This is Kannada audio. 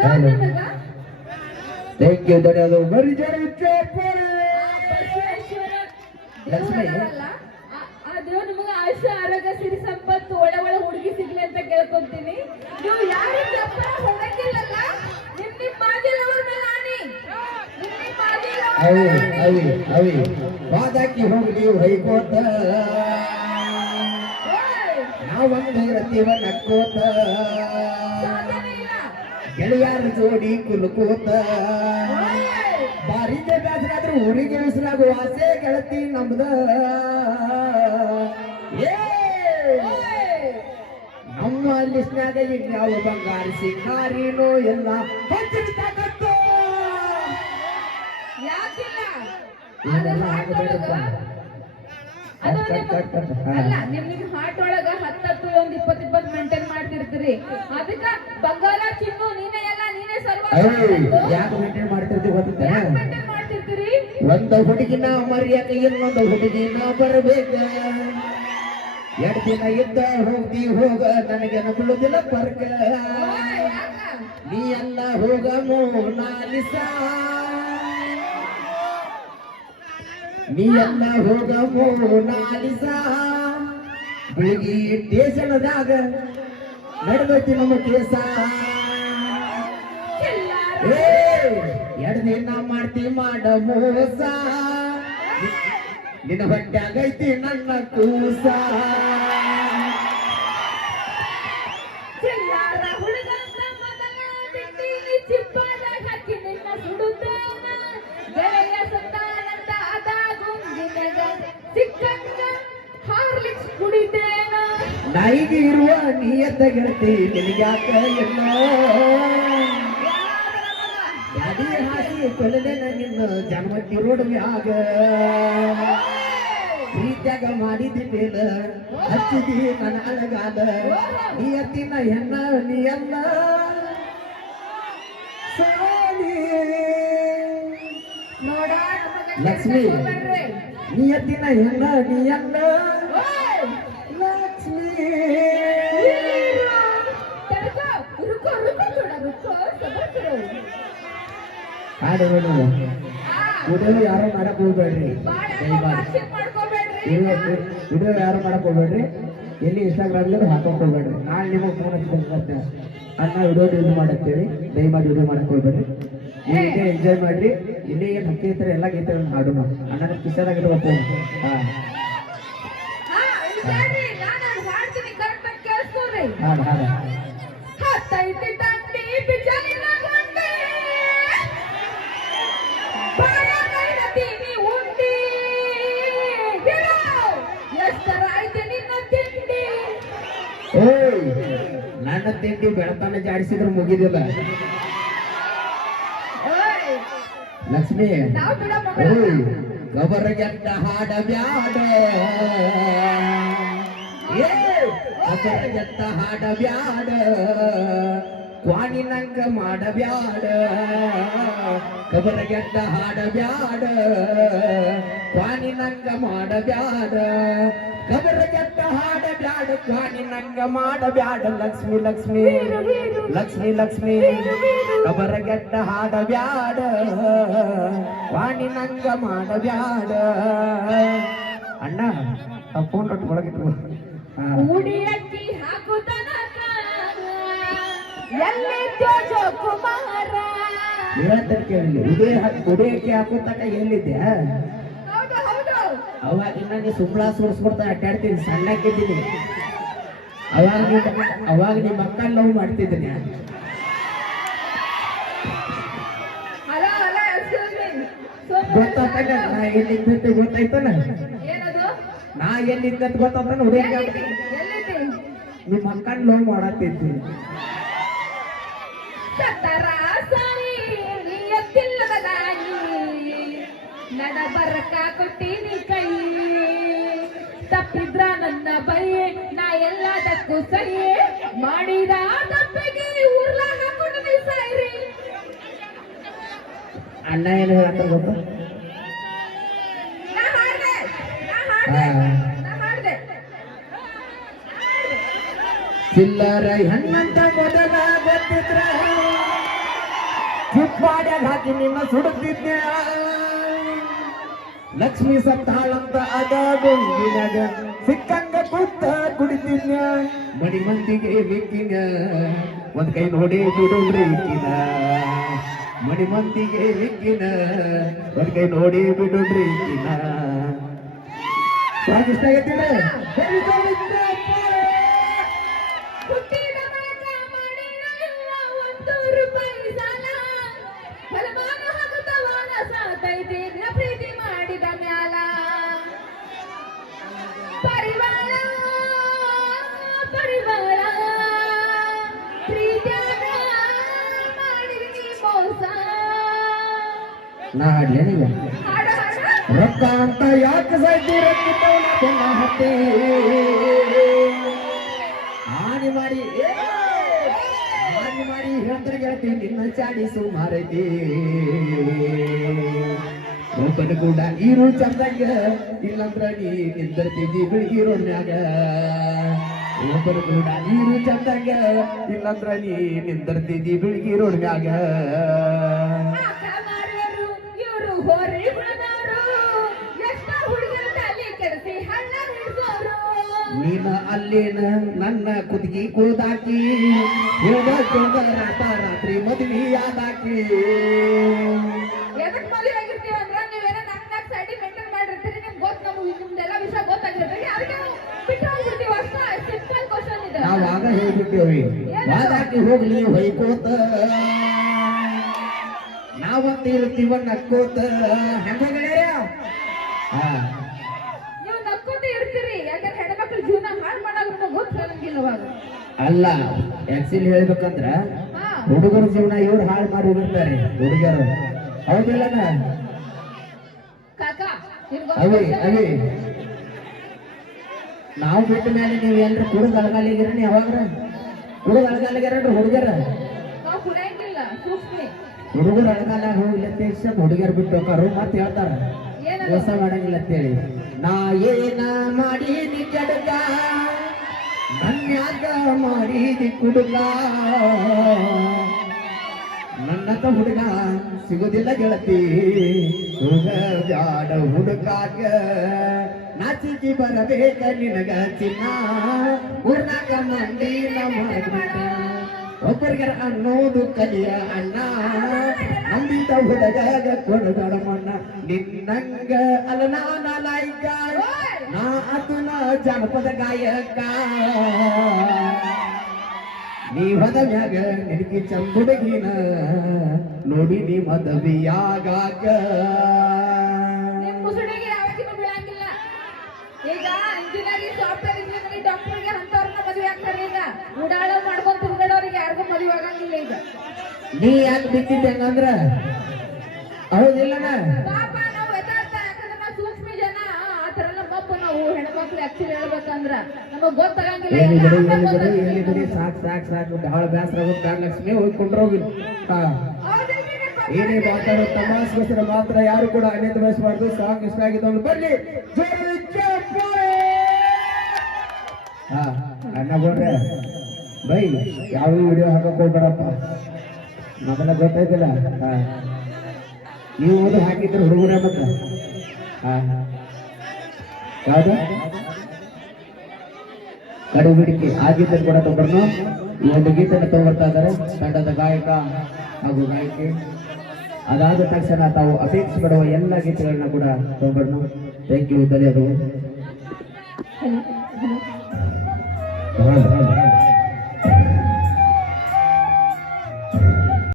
ಥ್ಯಾಂಕ್ ಯು ಧನ್ಯವಾದಗಳು ಬರೀ ಜನ. ಲಕ್ಷ್ಮಿ. ದೇವ್ರು ನಿಮಗೆ ಆಯುಷ್ಯ ಆರೋಗ್ಯ ಸಿರಿ ಸಂಪತ್ತು ಒಳ್ಳೆ ಒಳ್ಳೆ ಹುಡುಗಿ ಸಿಗ್ಲಿ ಅಂತ ಕೇಳ್ಕೊಂತೀನಿ ನೀವು ಯಾರು ಚಪ್ಪರ ಹೊಡಕಿಲ್ಲಲ್ಲ ನಿಮ್ ನಿಮ್ ಮಾಜಿಲವ್ರ ಮೇಲೆ ಆಣಿ ಅವಿ. ಅವಿ ಅವಿ ವಾದಕ್ಕೆ ಹೋಗಿ ಹೈಕೋತ ನಾವೊಂದು ರತಿವ ನಕ್ಕೋತ ಗೆಳೆಯರ ಜೋಡಿ ಕುಲುಕೋತ. ಬಾರಿಗೆ ಬೇಸರಾದ್ರೂ ಊರಿಗೆ ಬಿಸಿಲಾಗುವ ಆಸೆ ಗೆಳತಿ ನಮ್ದ. ನಮ್ಮ ಲಿಸ್ನಾಗ ಇನ್ಯಾವ ಬಂಗಾರ ಸಿಂಗಾರಿನೋ ಎಲ್ಲ ಯಾಕಿಲ್ಲ? ಅದು ಅಲ್ಲ ನಿಮ್ ನಿಮ್ ಹಾಟ್ ಒಳಗ ಹತ್ತತ್ತು ಒಂದ್ ಇಪ್ಪತ್ ಇಪ್ಪತ್ ಮೇಂಟೈನ್ ಮಾಡ್ತಿರ್ತೀರಿ. ಅದಕ್ಕ ಬಂಗಾರ ಚಿನ್ನು ನೀನೇ ಎಲ್ಲ ನೀನೇ ಸರ್ವ ಯಾಕೆ ಮೇಂಟೈನ್ ಮಾಡ್ತಿರ್ತೀವಿ ಯಾಕ್ ಮೇಂಟೈನ್ ಮಾಡ್ತಿರ್ತೀರಿ? ಒಂದ ಹುಡುಗಿನ ಮರ್ಯಾಕ ಇನ್ನೊಂದು ಹುಡುಗಿನ ಬರಬೇಕ. ಎರಡು ದಿನ ಇದ್ದ ಹೋಗ್ತಿ ಹೋಗ ನನಗೆ ಬೀಳುದಿಲ್ಲ ಬರ್ಕ? ನೀ ಎಲ್ಲ ಹೋಗ ನೀ ಎಲ್ಲ ಹೋಗ ಮೋನಾಲಿಸ ಬೆಳಿಗ್ಗೆ ಸ್ಟೇಷನ್ದಾಗ ನಡೆದೈತಿ ನಮ್ಮ ಕೇಸ. ಎರಡು ದಿನ ಮಾಡ್ತಿ ಮಾಡ ಮೋಸ. ನಿನ್ನ ಹೊಟ್ಟಾಗೈತಿ ನನ್ನ ಕೂಸ. ನಾಯಿಗೆ ಇರುವ ನಿಯತ ಗೆಳತಿ ನಿನಗ್ಯಾಕ ಎಲ್ಲ? ಗಾಡಿ ಹಾಕಿ ಕೊಲೆನ ನಿನ್ನ ಜನ್ಮಕ್ಕೆ ರೋಡ್ವ್ಯಾಗ ಪ್ರೀತ್ಯಾಗ ಮಾಡಿದ್ದೇನ ಹಚ್ಚಿದಿ ನನ್ನ ಅಳಗಾದ ನಿಯತ್ತಿನ ಹೆಣ್ಣ ನಿಯಲ್ಲ ನಮಗ ಲಕ್ಷ್ಮಿ. ನಿಯತ್ತಿನ ಹೆಣ್ಣ ನೀಯಲ್ಲ ಹಾಡು ನೋಡು ಆ, ವಿಡಿಯೋ ಯಾರು ಮಾಡಕ್ ಹೋಗ್ಬೇಡ್ರಿ. ವಿಡಿಯೋ ಯಾರು ಮಾಡಕ್ ಹೋಗ್ಬೇಡ್ರಿ ಎಲ್ಲಿ ಇನ್ಸ್ಟಾಗ್ರಾಮ್ ಹಾಕಕ್ ಹೋಗ್ಬೇಡ್ರಿ ನಾನು ನಿಮಗೆ ಫೋನ್ ಹಚ್ಕೊಂಡ್ಬರ್ತೆ ಅನ್ನ ವಿಡಿಯೋ ಯೂಸ್ ಮಾಡತ್ತೇಳಿ ದಯಮಾಡಿ ವಿಡಿಯೋ ಮಾಡಕ್ ಹೋಗ್ಬೇಡ್ರಿ ನೀವು ಎಂಜಾಯ್ ಮಾಡ್ರಿ. ಇಲ್ಲಿ ಏನ್ ಹಕ್ಕಿ ಇರ್ತಾರೆ ಎಲ್ಲ ಗೀತೆ ಹಾಡೋಣ ಅಣ್ಣನ ಕಿಸದಾಗ ಇಡುವ ಫೋನ್ ಹಾ. ಹಾ, ನನ್ನ ತಿಂಡಿ ಬೆಳತಾನ ಜಾಡಿಸಿದ್ರೆ ಮುಗಿದಿಲ್ಲ. ಲಕ್ಷ್ಮಿ ನಾವ್ ಹಾಡ ಓಯ್ ಮಕ್ಕಳನ್ನ. ಗೊಬ್ಬರಗೆಟ್ಟ ಹಾಡ ಬ್ಯಾಡ. ಏ ನಂಗ ಮಾಡ ಬ್ಯಾಡ. ಕ್ವಾಣಿನಂಗ ಹಾಡಬ್ಯಾಡ ಗೊಬ್ಬರಗೆಟ್ಟ ನಂಗ ಮಾಡಬ್ಯಾಡ. ಗೊಬ್ಬರಗೆಟ್ಟ ಹಾಡಬ್ಯಾಡ ಕ್ವಾನಿ ನಂಗ ಮಾಡಬ್ಯಾಡ. ಲಕ್ಷ್ಮಿ ಲಕ್ಷ್ಮಿ ಲಕ್ಷ್ಮಿ ಲಕ್ಷ್ಮಿ. ಕಬರಗೆಟ್ಟ ಹಾಡ ಬ್ಯಾಡ ವಾಣಿ ನಂಗ ಮಾಡಬ್ಯಾಡ. ಅಣ್ಣ, ಆ ಫೋನ್ ರೊಟ್ಟಿ ಒಳಗಿಟ್ಟು ಉಡಿ ಅಕ್ಕಿ ಹಾಕು ತನಕ ಎಲ್ಲಿದ್ಯೋ ಹೇಳ್ತಾರೆ ಕೇಳಿ ಉದಯ ಉದಯಕ್ಕೆ ಹಾಕೋತಕ ಎಲ್ಲಿದ್ದೆ ಅವಾಗ ಇನ್ನ ಸುಮ್ಳ ಸುರಿಸ್ಬಿಡ್ತಾ ಅಡ್ಡಾಡ್ತೀನಿ ಸಣ್ಣಕ್ಕಿದ್ದೀನಿ ಅವಾಗ ಅವಾಗ ನಿಮ್ಮ ಅಕ್ಕ ಲವ್ ಮಾಡ್ತಿದ್ದೀನಿ ಗೊತ್ತಾಗ್ತಾಗ ನಾ ಎಲ್ಲಿದ್ದಂತ ಗೊತ್ತಾಯ್ತಾನ? ನಾ ಎಲ್ಲಿದ್ದಂತ ಗೊತ್ತಾಗ್ತಾನ ಎಲ್ಲಿದ್ದಿ? ನಿಮ್ಮ ಅಕ್ಕನ ಲವ್ ಮಾಡತ್ತಿದ್ದಿ ಸತ್ತರ ಸರಿ ನಿಯತ್ತಿಲ್ಲದ ನಾಯಿ ನಡ ಕೊಟ್ಟಿನಿ ಕೈ. ತಪ್ಪಿದ್ರ ನನ್ನ ಬೈಯೆ ನಾ ಎಲ್ಲದಕ್ಕೂ ಸೈ ಮಾಡಿದ ತಪ್ಪಿಗೆ ಉರ್ಲ ಹಾಕೊಂಡು ಅಣ್ಣ ಏನು ಹೇಳ್ತಾರೆ ಗೊತ್ತಾ? ಚಿಲ್ಲರ ಹೆಣ್ಣಂತ ಮೊದಲ ಗೊತ್ತಿದ್ರ. ಚುಪ್ಪಾಡ್ಯಾಗ ಹಾಕಿ ನಿನ್ನ ಸುಡುತ್ತಿದ್ದೆ. ಲಕ್ಷ್ಮಿ ಸತ್ತಾಳಂತ ಅದ ಗೊಂಗಿನಾಗ ಸಿಕ್ಕಂಗ ಕೂತ ಕುಡಿತಿನ ಮಡಿ ಮಂದಿಗೆ ಬೇಕಿನ ಒಂದ್ ಕೈ ನೋಡಿ ಬಿಡುಗ್ರಿ ಇಕ್ಕಿನ ಮಡಿ ಮಂದಿಗೆ ಬೇಕಿನ ಒಂದ್ ಕೈ ನೋಡಿ ಸಾಂಗ್ ಇಷ್ಟ ಆಗೈತಿಲ್ಲ? ನಾ ಹಾಡ್ಲೇನಿಲ್ಲ ಹಾಡ ಹಾಡ ರೊಕ್ಕ ಅಂತ ಯಾಕೆ ರೊಕ್ಕಿದ್ದವನ ಬೆನ್ನ ಹತ್ತಿ. ಹಾನಿ ಮಾಡಿ ಹಾನಿ ಮಾಡಿ ಹೇಳ್ತಾರೆ ಗೆಳತಿ, ನಿನ್ನ ಚಾಡಿ ಸುಮಾರೈತಿ ಒಬ್ಬನ ಕೂಡ ಇರು ಚಂದಂಗ, ಇಲ್ಲಂದ್ರ ನೀ ನಿಂದಿರ್ತಿದ್ದಿ ಬೆಳಗಿರೋ ಮ್ಯಾಗ. ಒಬ್ಬನ ಕೂಡ ನೀರು ಚಂದಂಗ, ಇಲ್ಲಂದ್ರ ನೀ ನಿಂದಿರ್ತಿದ್ದಿ ಬೆಳಗಿರೋ ಮ್ಯಾಗ. ನೀನ ಅಲ್ಲೇನ ನನ್ನ ಕುದಿಗಿ ಕೂದಾಕಿ ರಾತ ರಾತ್ರಿ ಮದುವೆ ಆದಾಕಿ ಎದಕ್ ಮದುವೆ ಆಗಿರ್ತೀವಿ ಅಂದ್ರೆ ನೀವೇನೋ ನಮ್ ನಾಕ್ ಸೈಡಿ ಮೇಂಟೈನ್ ಮಾಡಿರ್ತೀರಿ ನಿಮ್ಗೆ ಗೊತ್ತು ನಮ್ಗೆ ನಿಮ್ದೆಲ್ಲ ವಿಷಯ ಗೊತ್ತಾಗಿರ್ತದೆ ಅದಕ್ಕೆ ನಾವು ಬಿಟ್ಟು ಹೋಗ್ಬಿಡ್ತೀವಿ ಅಷ್ಟ ಸಿಂಪಲ್ ಕ್ವಶನ್ ಇದೆ. ನಾವ್ ಆಗ ಹೇಳ್ಬಿಟ್ಟೇವಿ ಹೋಗ್ಲಿ ಹೊಯ್ಕೋತ. ನಾವಂತ ಇರ್ತೀವ ನಕ್ಕೋತ. ಹೆಂಗಗಳೇ ಹಾ ನೀವು ನಕ್ಕೋತ ಇರ್ತೀರಿ ಯಾಕಂದ್ರೆ ಹೆಣ್ಮಕ್ಳು ಜೀವನ ಹಾಳು ಮಾಡೋದು ನಿಮಗೆ ಗೊತ್ತಾಗಂಗಿಲ್ಲ ಅವಾಗ ಅಲ್ಲ ಆಕ್ಚುಲಿ ಹೇಳ್ಬೇಕಂದ್ರ ಹುಡುಗರ ಜೀವನ ಇವ್ರು ಹಾಳು ಮಾಡಿ ಹೋಗಿರ್ತಾರೆ ಹುಡುಗರು ಹೌದಿಲ್ಲ ಅವಿ ಅವಿ. ನಾವು ಬಿಟ್ಟ ಮೇಲೆ ನೀವು ಎಲ್ರು ಕುಡುಗ ಅಳಗಾಲಿಗಿರಿ ಯಾವಾಗ್ರ ಕುಡುಗ ಅಳಗಾಲಿಗಿರನ್ರಿ ಹುಡುಗರ ಹುಡುಗರ ಹುಡುಗರು ಅಳಗಾಲ ಹೋಗ್ಲತ್ತೆ ಅಂತ ಹುಡುಗರು ಬಿಟ್ಟು ಹೋಗಾರು ಮತ್ತೆ ಹೇಳ್ತಾರ. ಹೊಸ ಮಾಡಂಗಿಲ್ಲ ಅಂತೇಳಿ. ನಾ ಏನ ಮಾಡಿ ಜಡಗ ನನ್ಯಾಗ ಮಾಡಿದಿ ಕುಡುಗ. ನನ್ನಂತ ಹುಡುಗ ಸಿಗುದಿಲ್ಲ ಗೆಳತಿ. ಹುಡುಗ ಬ್ಯಾಡ ಹುಡುಗಾಗ ನಾಚಿಕಿ ಬರಬೇಕ ನಿನಗ ಚಿನ್ನ. ಊರ್ನಾಗ ಮಂದಿ ನಮ್ಮ ಒಬ್ಬರಿಗೆ ಅನ್ನೋದು ಕಲಿಯ ಅಣ್ಣ. ನಂಬಿದ ಹುಡುಗಾಗ ಕೊಡಬೇಡ ಮಣ್ಣ. ನಿನ್ನಂಗ ಅಲ್ಲ ನಾನ ನಾಯಿಕ ನಾ ಅತುನ ಜಾನಪದ ಗಾಯಕ. ನೀ ಹೊದ ಮ್ಯಾಗ ನಿನಗೆ ಚಂಬುಡಗಿನ ನೋಡಿ ನೀ ಮದವಿಯಾಗಾಗ ಈಗ ಇಂಜಿನಿಯರಿಂಗ್ ಸಾಫ್ಟ್ವೇರ್ ಇಂಜಿನಿಯರಿಂಗ್ ಡಾಕ್ಟರ್ಗೆ ಅಂತವ್ರನ್ನ ಮದುವೆ ಆಗ್ತಾರೆ ಈಗ. ಉಡಾಳ ತಿರ್ಗಾಡೋರಿಗೆ ಯಾರಿಗೂ ಮದುವೆ ಆಗಂಗಿಲ್ಲ ಈಗ. ನೀ ಯಾಕೆ ಬಿತ್ತಿದ್ದೆ ಹಂಗಂದ್ರ? ಹೌದಿಲ್ಲನ ಪಾಪ ನಾವು ಯಥಾರ್ಥ ಯಾಕಂದ್ರೆ ನಾವು ಸೂಕ್ಷ್ಮ ಜನ ಆ ಥರ ಎಲ್ಲ ನಾವು ಹೆಣ್ಮಕ್ಳು ಆಕ್ಚುಲಿ ಹೇಳ್ಬೇಕಂದ್ರ ನಮಗ್ ಗೊತ್ತಾಗಂಗಿಲ್ಲ ಎಲ್ಲಿ ಎಲ್ಲ ಬಿಡಿ ಎಲ್ಲಿ ಬಿಡಿ ಎಲ್ಲಿ ಬಿಡಿ ಸಾಕ್ ಸಾಕ್ ಸಾಕು ಬಹಳ ಬೇಸರ ಹೋಗಿ ಕೊಂಡ್ರೋಗಿ ಹಾ. ಹೌದಲ್ರಿ ನಿಮ್ಮ ಪಪ್ಪ? ಏನೇ ಮಾತಾಡೋ ಮಾತ್ರ ಯಾರು ಕೂಡ ಅನೇಕ ಬಯಸಬಾರ್ದು ಸಾಂಗ್ ಇಷ್ಟ ಆಗಿದ್ದವನು ಚಪ್ಪಾಳೆ. ಹಾ ಅಣ್ಣ ಬೋಡ್ರೆ ಬೈ ಯಾವ ವಿಡಿಯೋ ಹಾಕಕ್ ಹೋಗ್ಬೇಡಪ್ಪ. ನಮ್ಮನ್ನ ಗೊತ್ತಾಯ್ತಿಲ್ಲ? ಹಾ. ನೀವು ಓದು ಹಾಕಿದ್ರೆ ಹುಡುಗರ ಮಾತ್ರ ಹಾ. ಯಾವ್ದು? ಕಡು ಬಿಡಿಕೆ ಆ ಗೀತೆ ಕೂಡ ತಗೊಂಡ್ರು ಈ ಒಂದು ಗೀತೆಯನ್ನು ತಗೊಂಡ್ಬರ್ತಾ ಇದ್ದಾರೆ. ತಂಡದ ಗಾಯಕ ಹಾಗೂ ಗಾಯಕಿ. ಅದಾದ ತಕ್ಷಣ ತಾವು ಅಪೇಕ್ಷೆ ಪಡುವ ಎಲ್ಲ ಗೀತೆಗಳನ್ನ ಕೂಡ ತಗೊಂಡ್ಬರ್ನು. ಥ್ಯಾಂಕ್ ಯು ಧನ್ಯವಾದಗಳು.